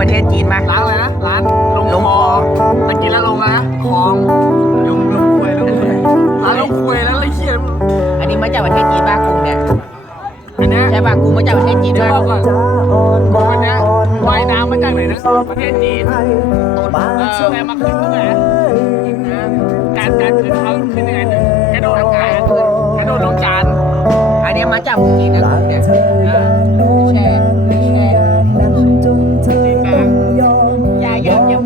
ประเทศจีนมาร้านอะไรนะ ร้านลงลงคคออตะกี้แล้วลงแล้วนะคลองลงลงคุยลงคุยร้านลงคุยแล้วไอ้เหี้ยอันนี้มาจากประเทศจีนป่ะกุ้งเนี่ยอันเนี้ยใช่ป่ะกุ้งมาจากประเทศจีนเดี๋ด้ยววยบอกก่อนกูอันเนี้ยว่ายน้ำมาจากไหนนะประเทศจีนต้นเออแต่มาขึ้นตรงไหนการการขึ้นเขาขึ้นยังไงเนี่ยกระโดดลงจานกระโดดลงจานอันนี้มาจากเมืองจีนนะกุ้งเนี่ย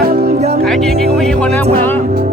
นนะใครกินกินก็ไม่กี่คนนะมึงนะ